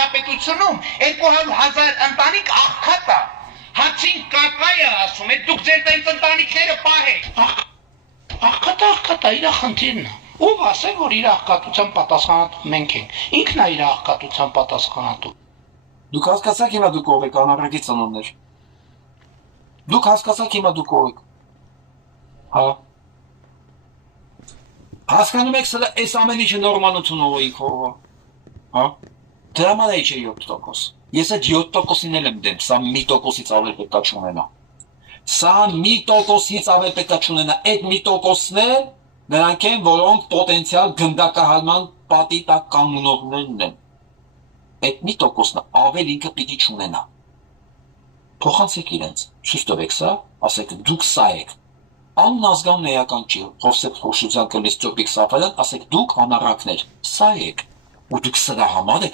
Հանրապետությունում 200,000 ընտանիք աղքատ է։ Հացին կակա է ասում, այդ դուք ձեր տենց ընտանիքները պահեք։ Աղքատ է, իր խնդիրն է։ Ով ասել, որ իր աղքատության պատասխանատու մենք ենք։ Ինքն է իր աղքատության պատասխանատու։ Դուք հասկացաք հիմա դուք ով եք, անառակի ծնողներ։ Դուք հասկացաք հիմա դուք ով եք։ Հա։ Հասկանում եք սա այս ամեն ինչը նորմալությունով է ինքով։ Հա։ Դրա համար է 7%։ Ես այդ 7%-ին էլ եմ դեմ, սա 1%-ից ավել պետք է չունենա։ Սա 1%-ից ավել պետք է չունենա, այդ 1%-ն է նրանք են, որոնք պոտենցիալ գնդակահարման պատի տակ կանգնողներն են։ Այդ 1%-ն ավել ինքը պիտի չունենա։ Փոխանցեք իրենց, ցույց տվեք սա, ասեք դուք սա եք։ Անուն ազգանուն էական չի, Հովսեփ Խոշության կլից Ծոպիկ Սաֆարյան, ասեք դուք անառակներ, սա եք, ու դուք սրա համար եք